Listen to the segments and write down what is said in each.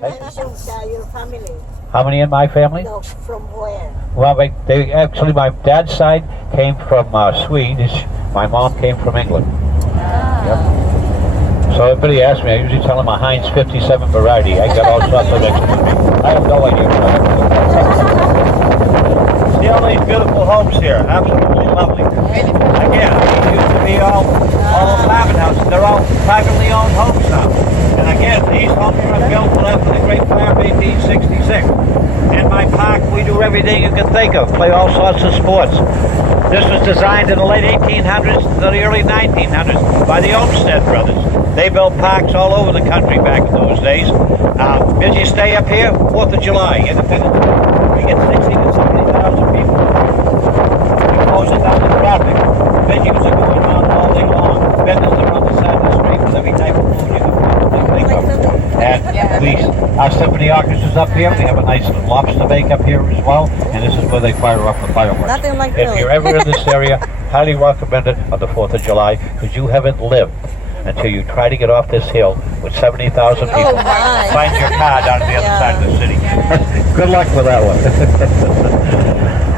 Your family? How many in my family? No, from where? Well, they actually, my dad's side came from Sweden. My mom came from England. Yep. So everybody asks me, I usually tell them a Heinz 57 variety. I got all sorts of explanations. I have no idea. See all these beautiful homes here, absolutely lovely. Again, these used to be all apartment houses. They're all privately owned homes now. And again, these homes were built after the Great Fire of 1866. In my park, we do everything you can think of, play all sorts of sports. This was designed in the late 1800s to the early 1900s by the Olmsted brothers. They built parks all over the country back in those days. Did you stay up here? 4th of July, Independence Day. We get 60 to 70,000 people. We close it down to traffic. Venues are going on all day long. Vendors are on the side of the street with every type of food you can think of. And our symphony orchestra's up here. We have a nice lobster bake up here as well. And this is where they fire off the fireworks. Nothing like If you're ever in this area, highly recommend it on the 4th of July because you haven't lived until you try to get off this hill with 70,000 people. Find your car down to the other side of the city. Good luck with that one.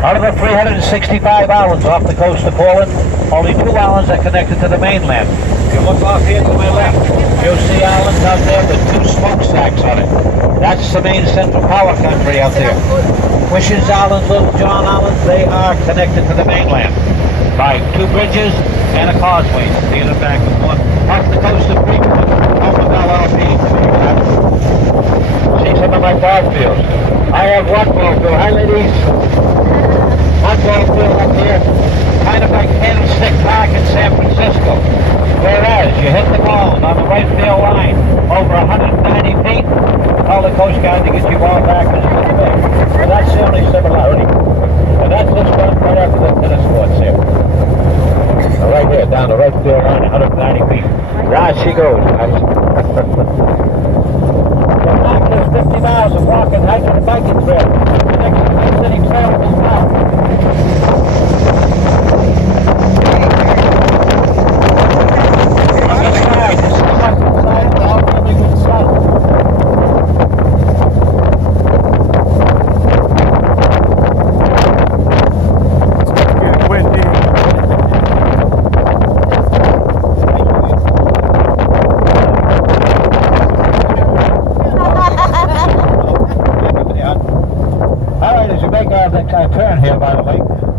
Out of the 365 islands off the coast of Poland, only 2 islands are connected to the mainland. If you look off here to my left, you'll see islands out there with 2 smokestacks on it. That's the main central power country out there. Wishes Island, Little John Island, they are connected to the mainland by 2 bridges and a causeway. See in the back of one. Off the coast of Greenwood, off of LLP. See some of my ball fields. I have one ball field. Hi, ladies. One ball field up here, kind of like Candlestick Park in San Francisco. Whereas you hit the ball on the right field line over 190 feet, call the Coast Guard to get your ball back as you come back. So that's the only similarity. And that's this one right after the tennis courts here. So right here, down the right field line, 190 feet. Right she goes, guys. The back is 50 miles of walking, hiking, and biking trail. The next city trail is now.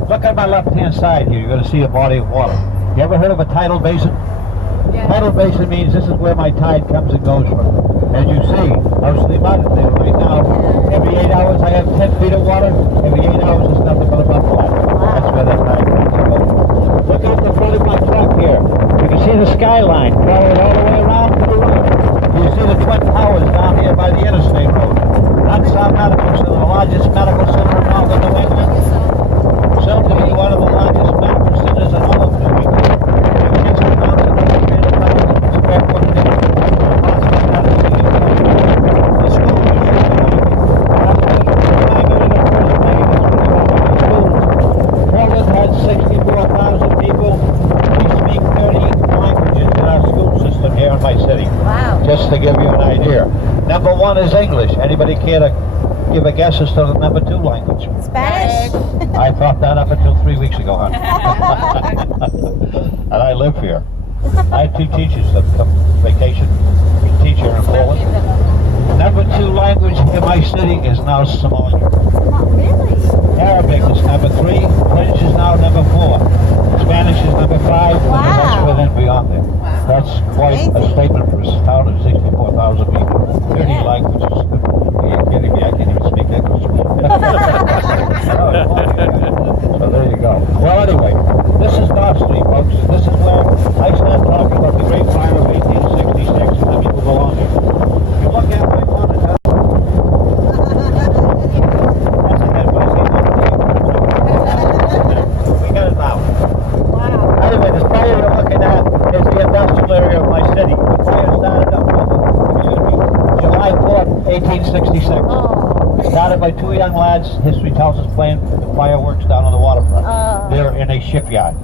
Look at my left-hand side here. You're going to see a body of water. You ever heard of a tidal basin? Yeah. Tidal basin means this is where my tide comes and goes from. As you see, I was about it there right now. Every 8 hours I have 10 feet of water. Every 8 hours is nothing but a buffalo. That's where that tide comes and goes. Look out the front of my truck here. You can see the skyline following all the way around to the right. You see the Twin Towers down here by the interstate road. That's our medical center, the largest medical center in all of New England. Soon to be one of the largest medical centers in all of New England. Portland had 64,000 people. We speak 30 languages in our school system here in my city. Wow. Just to give you an idea. Number 1 is English. Anybody care to give a guess as to the number 2 language? Spanish. I thought that up until 3 weeks ago, huh? And I live here. I have 2 teachers that come vacation, teach here in Poland. Number 2 language in my city is now Somali. Really? Arabic is number 3. French is now number 4. Spanish is number 5. Wow. And the rest within beyond there. Wow. That's quite a statement for a town of 64,000 people. 30 languages. Are you kidding me? I can't even speak English. So there you go. Well, anyway, this is North Street, folks, and this is where I start talking about the Great Fire of 1866, and then we will go on here. If you look at my corner, that's a head by we got it now. Wow. Anyway, this fire you're looking at is the industrial area of my city. The fire started up July 4th, 1866. Started by 2 young lads. History tells us playing the fireworks down on the waterfront. They're in a shipyard.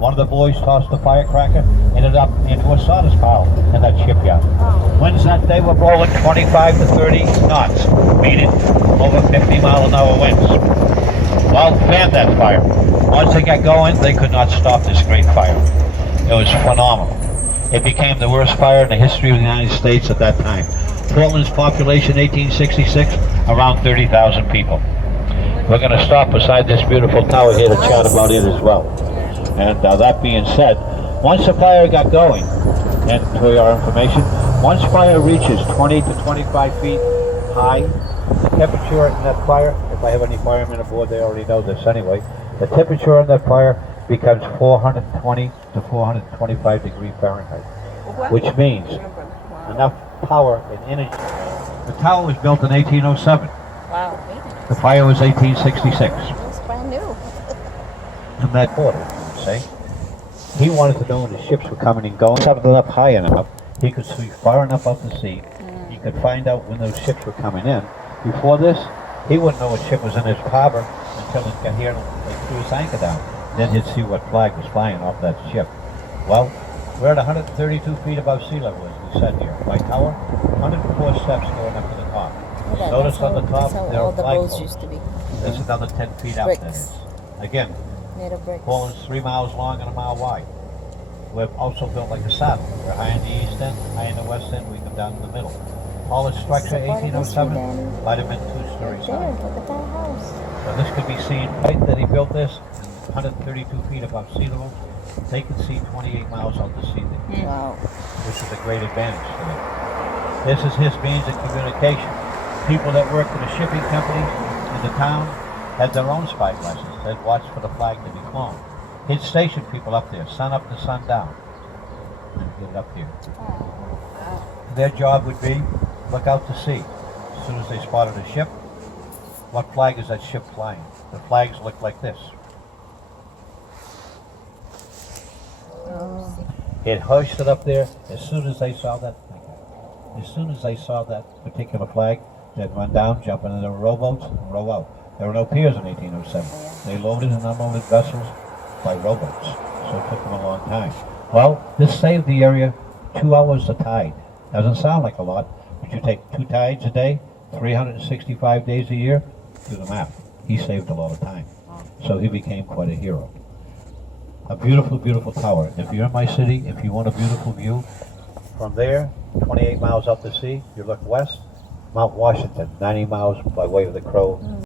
One of the boys tossed the firecracker, ended up into a sawdust pile in that shipyard. Winds that day were blowing 25 to 30 knots, meaning over 50-mile-an-hour winds. Well, fanned that fire. Once they got going, they could not stop this great fire. It was phenomenal. It became the worst fire in the history of the United States at that time. Portland's population, 1866, around 30,000 people. We're going to stop beside this beautiful tower here to chat about it as well. And that being said, once the fire got going, and for your information, once fire reaches 20 to 25 feet high, the temperature in that fire, if I have any firemen aboard, they already know this anyway, the temperature in that fire becomes 420 to 425 degrees Fahrenheit, which means enough power and energy. The tower was built in 1807. Wow. The fire was 1866. It's brand new. And that quarter, you would say, he wanted to know when the ships were coming and going. Something up high enough, he could see far enough out to sea. He could find out when those ships were coming in. Before this, he wouldn't know a ship was in his harbor until it got here and they threw his anchor down. Then he'd see what flag was flying off that ship. Well, we're at 132 feet above sea level, as we said here. By tower, 104 steps going up to the top. Notice on the top, there all are the boats flagpoles. used to be. There's another 10 feet out, that is. Again, Made of bricks. Portland's 3 miles long and a mile wide. We're also built like a saddle. We're high in the east end, high in the west end, we come down in the middle. All its structure, 1807, might have been 2 stories There, high. look at that house. So this could be seen, right that he built this, 132 feet above sea level. They could see 28 miles out to sea there, Wow. which is a great advantage for them. This is his means of communication. People that worked in the shipping companies in the town had their own spy glasses. They'd watch for the flag to be flown. He'd station people up there, sun up to sundown, and get it up here. Their job would be look out to sea. As soon as they spotted a ship, what flag is that ship flying? The flags look like this. It hoisted up there as soon as they saw that. As soon as they saw that particular flag, they'd run down, jump into their rowboats, and row out. There were no piers in 1807. They loaded and unloaded vessels by rowboats, so it took them a long time. Well, this saved the area 2 hours a tide. Doesn't sound like a lot, but you take 2 tides a day, 365 days a year, do the math. He saved a lot of time. So he became quite a hero. A beautiful, beautiful tower. If you're in my city, if you want a beautiful view, from there, 28 miles out to sea, you look west, Mount Washington, 90 miles by way of the Crow